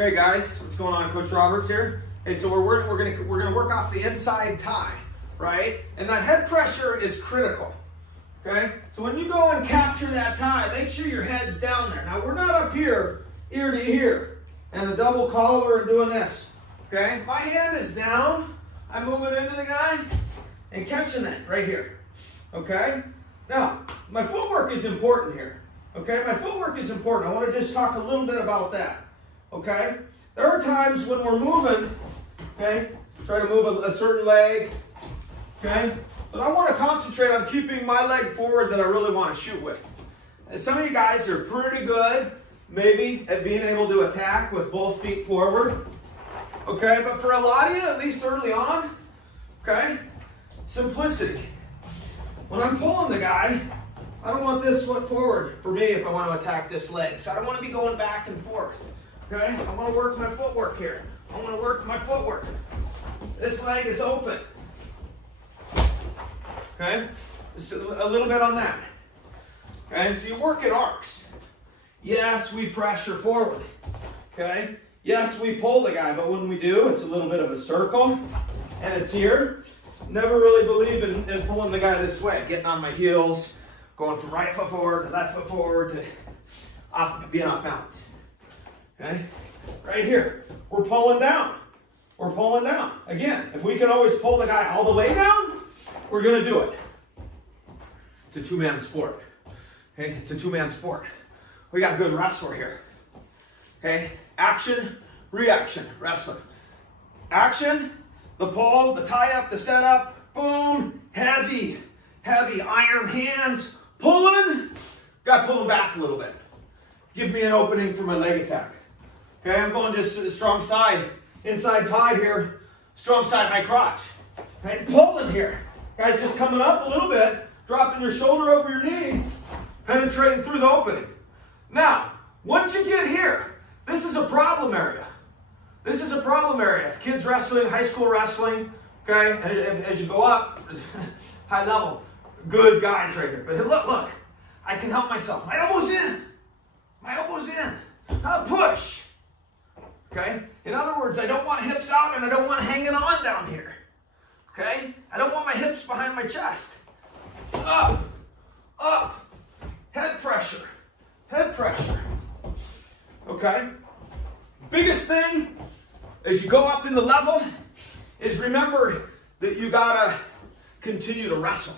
Okay, guys, what's going on? Coach Roberts here. Hey, so we're gonna work off the inside tie, right? And that head pressure is critical. Okay, so when you go and capture that tie, make sure your head's down there. Now we're not up here, ear to ear, and a double collar and doing this. Okay, my hand is down. I'm moving into the guy and catching that right here. Okay, now my footwork is important here. Okay, my footwork is important. I want to just talk a little bit about that. Okay, there are times when we're moving, okay, try to move a certain leg, okay, but I want to concentrate on keeping my leg forward that I really want to shoot with. And some of you guys are pretty good, maybe, at being able to attack with both feet forward, okay, but for a lot of you, at least early on, okay, simplicity. When I'm pulling the guy, I don't want this foot forward for me if I want to attack this leg, so I don't want to be going back and forth. Okay, I want to work my footwork here. I want to work my footwork. This leg is open. Okay, just a little bit on that. Okay, so you work at arcs. Yes, we pressure forward. Okay, yes, we pull the guy, but when we do, it's a little bit of a circle, and it's here. Never really believe in pulling the guy this way, getting on my heels, going from right foot forward to left foot forward to being off balance. Okay, right here, we're pulling down. We're pulling down. Again, if we can always pull the guy all the way down, we're gonna do it. It's a two-man sport. Okay, it's a two-man sport. We got a good wrestler here. Okay, action, reaction, wrestling. Action, the pull, the tie-up, the setup, boom, heavy, iron hands, pulling, got pulling back a little bit. Give me an opening for my leg attack. Okay, I'm going just to the strong side, inside tie here, strong side high crotch. Okay, pulling here. Guys, just coming up a little bit, dropping your shoulder over your knee, penetrating through the opening. Now, once you get here, this is a problem area. This is a problem area. If kids wrestling, high school wrestling, okay, and as you go up, high level, good guys right here. But look, I can help myself. My elbow's in. My elbow's in. Now push. Okay? In other words, I don't want hips out and I don't want hanging on down here. Okay? I don't want my hips behind my chest. Up. Up. Head pressure. Head pressure. Okay? Biggest thing as you go up in the level is remember that you gotta continue to wrestle.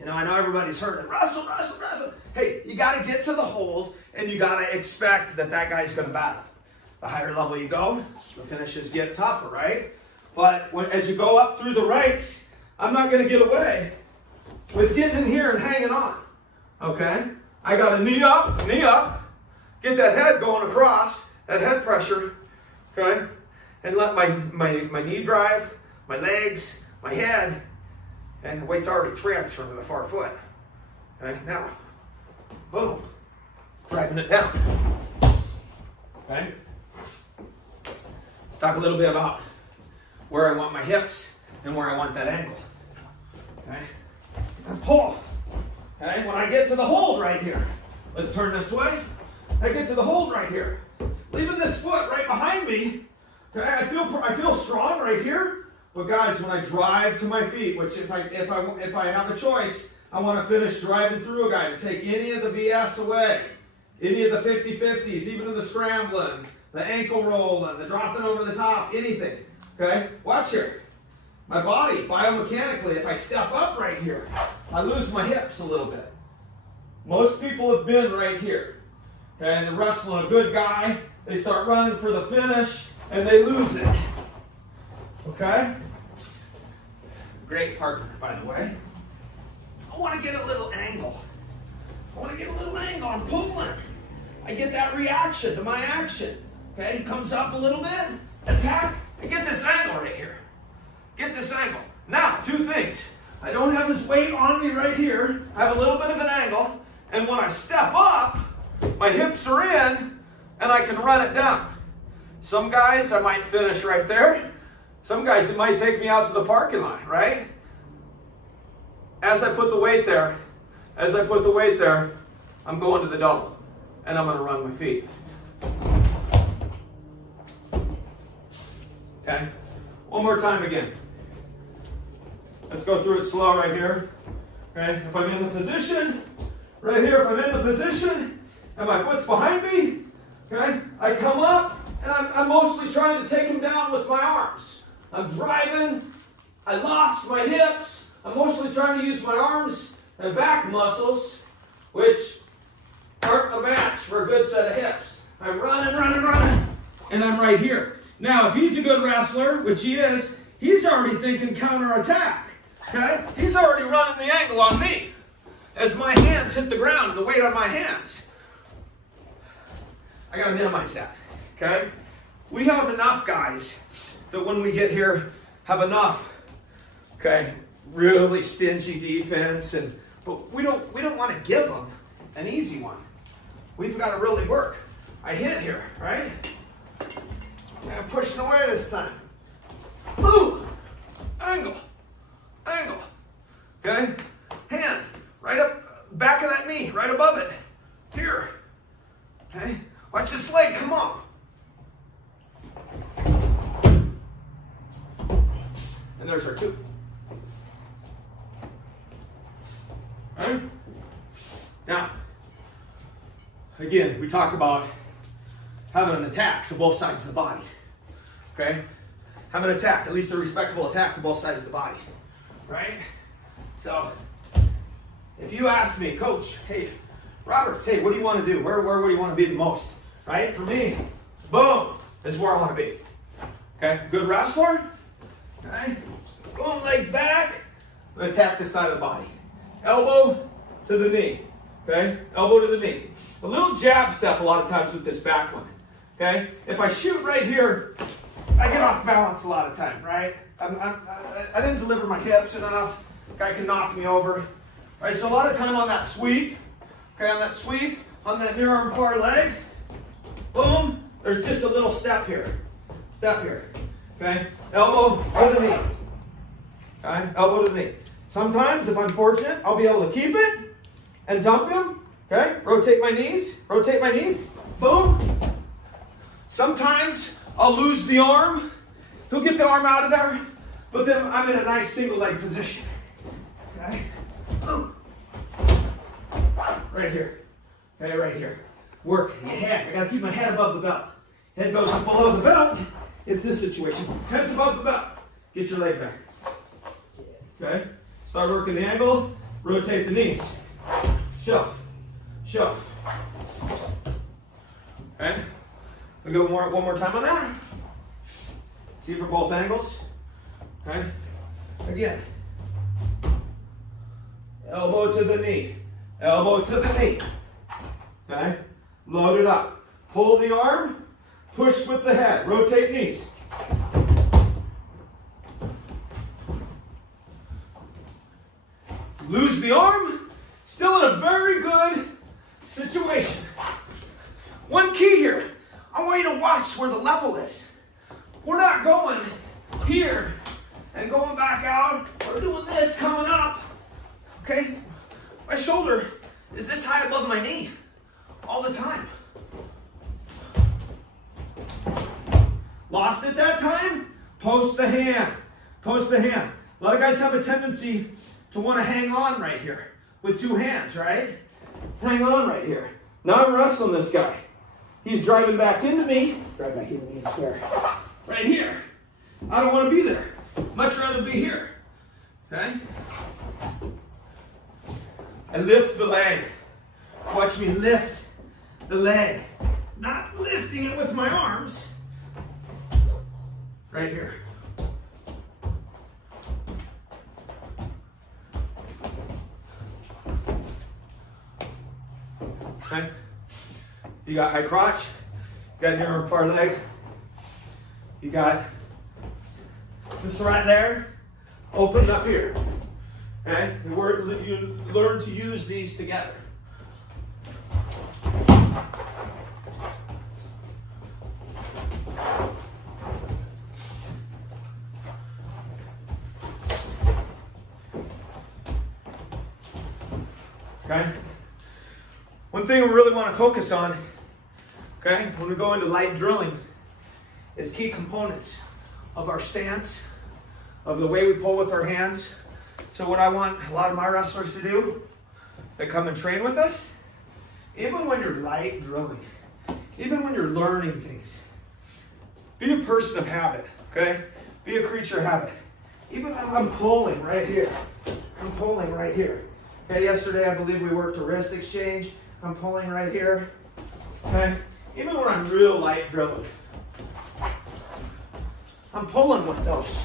You know, I know everybody's heard it. Wrestle, wrestle, wrestle. Hey, you gotta get to the hold and you gotta expect that guy's gonna battle. The higher level you go, the finishes get tougher, right? But as you go up through the ranks, I'm not going to get away with getting in here and hanging on, okay? I got a knee up, get that head going across, that head pressure, okay? And let my knee drive, my legs, my head, and the weight's already transferred to the far foot. Okay, now, boom, driving it down, okay? Let's talk a little bit about where I want my hips and where I want that angle. Okay? And pull. Okay? When I get to the hold right here, let's turn this way. I get to the hold right here. Leaving this foot right behind me. Okay? I feel strong right here. But guys, when I drive to my feet, which if I have a choice, I want to finish driving through a guy to take any of the BS away. Any of the 50-50s, even the scrambling, the ankle rolling, the dropping over the top, anything, okay? Watch here. My body, biomechanically, if I step up right here, I lose my hips a little bit. Most people have been right here, okay? And they're wrestling a good guy, they start running for the finish, and they lose it, okay? Great partner, by the way. I want to get a little angle. I'm pulling. I get that reaction to my action. Okay, he comes up a little bit, attack, and get this angle right here. Get this angle. Now, two things. I don't have this weight on me right here. I have a little bit of an angle, and when I step up, my hips are in, and I can run it down. Some guys, I might finish right there. Some guys, it might take me out to the parking lot, right? As I put the weight there, I'm going to the double, and I'm going to run my feet. Okay? One more time again. Let's go through it slow right here. Okay? If I'm in the position, right here, if I'm in the position, and my foot's behind me, okay, I come up, and I'm mostly trying to take him down with my arms. I'm driving, I lost my hips, I'm mostly trying to use my arms and back muscles, which aren't a match for a good set of hips. I'm running, and I'm right here. Now, if he's a good wrestler, which he is, he's already thinking counterattack, okay? He's already running the angle on me as my hands hit the ground, the weight on my hands. I gotta minimize that, okay? We have enough guys that when we get here have enough, okay, really stingy defense, but we don't want to give them an easy one. We've got to really work. I hit here, right? I'm pushing away this time. Boom! Angle. Okay? Hand right up, back of that knee, right above it. Here. Okay? Watch this leg, come on. And there's our two. Right? Now, again, we talk about having an attack to both sides of the body. Okay? Have an attack, at least a respectable attack to both sides of the body. Right? So, if you ask me, Coach, hey, Robert, hey, what do you want to do? Where do you want to be the most? Right? For me, boom, is where I want to be. Okay? Good wrestler. Okay? Boom, legs back. I'm going to attack this side of the body. Elbow to the knee. Okay? Elbow to the knee. A little jab step a lot of times with this back one. Okay? If I shoot right here, I get off balance a lot of time, right? I didn't deliver my hips enough. Guy can knock me over. Right? So a lot of time on that sweep, okay, on that near arm far leg, boom, there's just a little step here. Okay? Elbow to the knee. Okay? Elbow to the knee. Sometimes, if I'm fortunate, I'll be able to keep it and dump him. Okay? Rotate my knees. Boom. Sometimes I'll lose the arm. He'll get the arm out of there, but then I'm in a nice single leg position. Okay? Boom. Right here. Okay, right here. Work your head. I gotta keep my head above the belt. Head goes up below the belt. It's this situation. Head's above the belt. Get your leg back. Okay? Start working the angle. Rotate the knees. Shove. Okay? We go one more time on that. See for both angles. Okay? Again. Elbow to the knee. Okay? Load it up. Pull the arm. Push with the head. Rotate knees. Lose the arm. Still in a very good situation. One key here. I want you to watch where the level is. We're not going here and going back out. We're doing this, coming up. Okay? My shoulder is this high above my knee all the time. Lost it that time? Post the hand. A lot of guys have a tendency to want to hang on right here with two hands, right? Hang on right here. Now I'm wrestling this guy. He's driving back into me. Right here. I don't want to be there. Much rather be here. Okay? I lift the leg. Watch me lift the leg. Not lifting it with my arms. Right here. Okay? You got high crotch. You got near arm far leg. You got the threat there. Opens up here. Okay? You learn to use these together. Okay? One thing we really want to focus on, okay, when we go into light drilling, is key components. of our stance, of the way we pull with our hands. So what I want a lot of my wrestlers to do that come and train with us, even when you're light drilling, even when you're learning things, be a person of habit, okay? Be a creature of habit. Even if I'm pulling right here, I'm pulling right here. Okay, yesterday I believe we worked a wrist exchange. I'm pulling right here, okay? Even when I'm real light drilling, I'm pulling with those,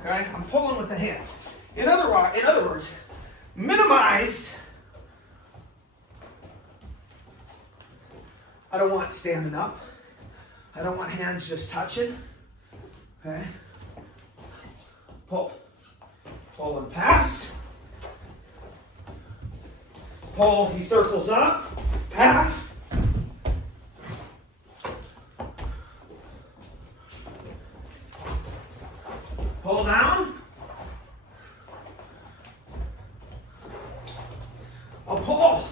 okay? I'm pulling with the hands. In other words, minimize. I don't want standing up. I don't want hands just touching, okay? Pull. Pull and pass. Pull, he circles up, pass. Pull down. I'll pull.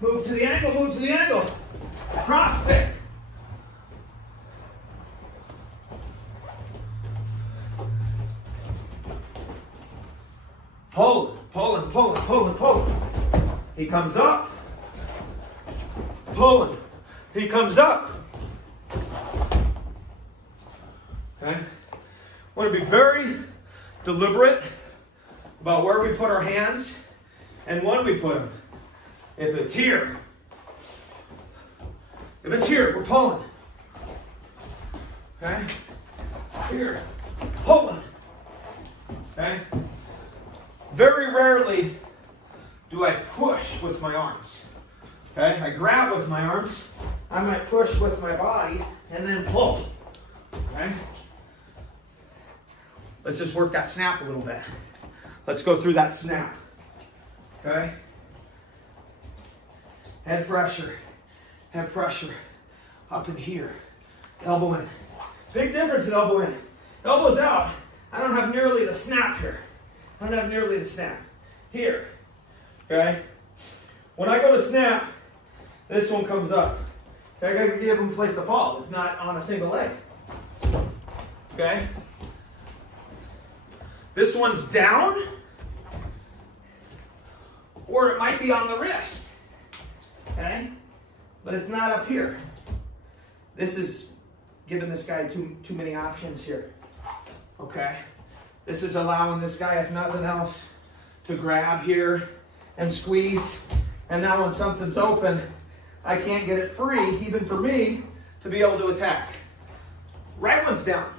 Move to the angle, move to the angle. Cross pick. Pulling, pulling, pulling, pulling, pulling. He comes up. Pulling. He comes up. Okay? Want to be very deliberate about where we put our hands and when we put them. If it's here, we're pulling. Okay? Here, pulling. Okay? Very rarely do I push with my arms. Okay? I grab with my arms, I might push with my body, and then pull. Okay? Let's just work that snap a little bit. Let's go through that snap. Okay? Head pressure. Head pressure. Up in here. Elbow in. Big difference in elbow in. Elbows out. I don't have nearly the snap here. I don't have nearly the snap. Here. Okay? When I go to snap, this one comes up. Okay? I gotta give him a place to fall. It's not on a single leg. Okay? This one's down, or it might be on the wrist, okay? But it's not up here. This is giving this guy too many options here, okay? This is allowing this guy, if nothing else, to grab here and squeeze, and now when something's open, I can't get it free, even for me, to be able to attack. Right one's down.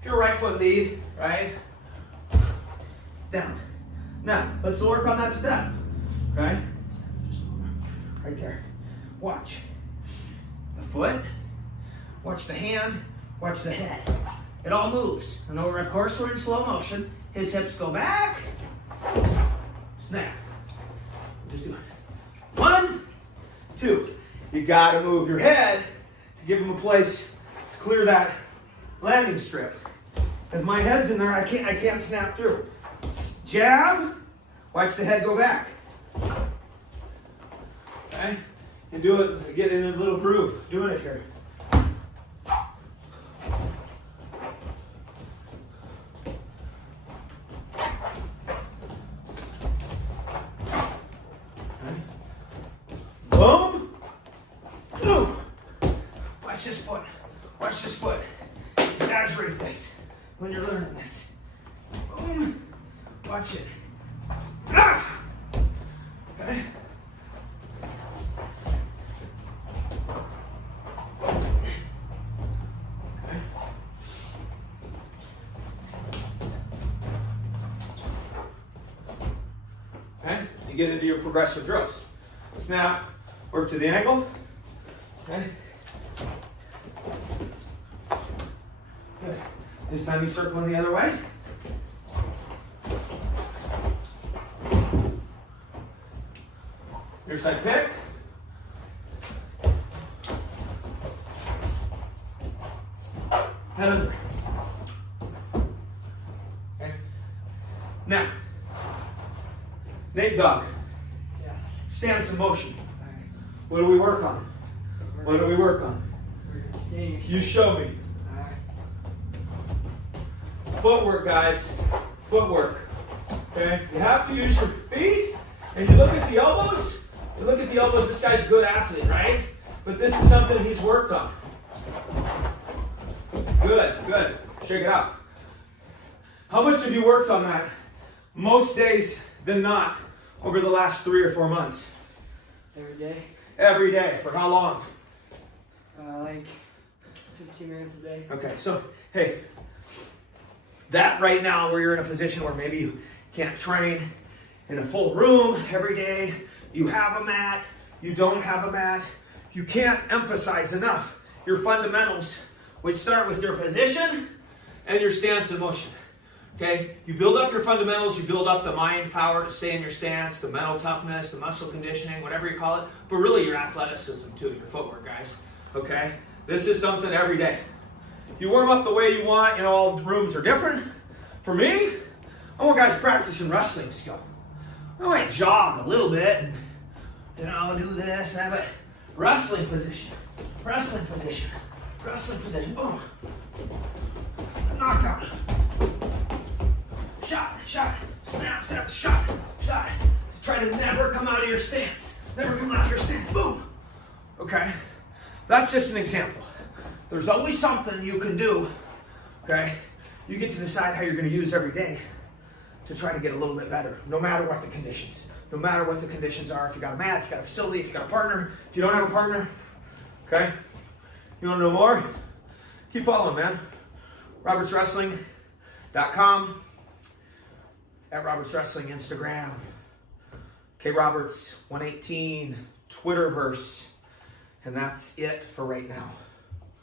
If you're right foot lead, right? Down. Now, let's work on that step. Okay? Right there. Watch. The foot. Watch the hand. Watch the head. It all moves. And of course, we're in slow motion. His hips go back. Snap. Just do it. 1, 2. You gotta move your head to give him a place to clear that landing strip. If my head's in there, I can't snap through. Jab, watch the head go back. Okay? You do it, get in a little groove, doing it here. Okay. Boom. Boom. Watch this foot. Watch this foot. Exaggerate this when you're learning this. Boom. Watch it. Ah! Okay. Okay. Okay. You get into your progressive drills. Snap. Work to the ankle. Okay. Good. This time he's circling the other way. Your side pick. Head under. Okay. Now, Nate Dog. Yeah. Stance in motion. What do we work on? What do we work on? You show me. Footwork, guys. Footwork. Okay? You have to use your feet, and you look at the elbows. You look at the elbows, this guy's a good athlete, right? But this is something he's worked on. Good, good. Shake it out. How much have you worked on that? Most days than not over the last 3 or 4 months. Every day. Every day. For how long? Like 15 minutes a day. Okay, so, hey, that right now where you're in a position where maybe you can't train in a full room every day, you have a mat, you don't have a mat, you can't emphasize enough your fundamentals, which start with your position and your stance and motion. Okay, you build up your fundamentals, you build up the mind power to stay in your stance, the mental toughness, the muscle conditioning, whatever you call it, but really your athleticism too, your footwork, guys. Okay, this is something every day. You warm up the way you want, you know, all rooms are different. For me, I want guys practicing wrestling skill. I might jog a little bit and, you know, do this, and have a wrestling position, wrestling position, wrestling position, boom. Knockout. Shot, shot, snap, snap, shot, shot. Try to never come out of your stance. Never come out of your stance, boom. Okay, that's just an example. There's always something you can do, okay? You get to decide how you're gonna use every day to try to get a little bit better, no matter what the conditions. No matter what the conditions are, if you got a mat, if you got a facility, if you got a partner, if you don't have a partner, okay? You wanna know more? Keep following, man. RobertsWrestling.com, at Roberts Wrestling, Instagram, KRoberts118, Twitterverse, and that's it for right now.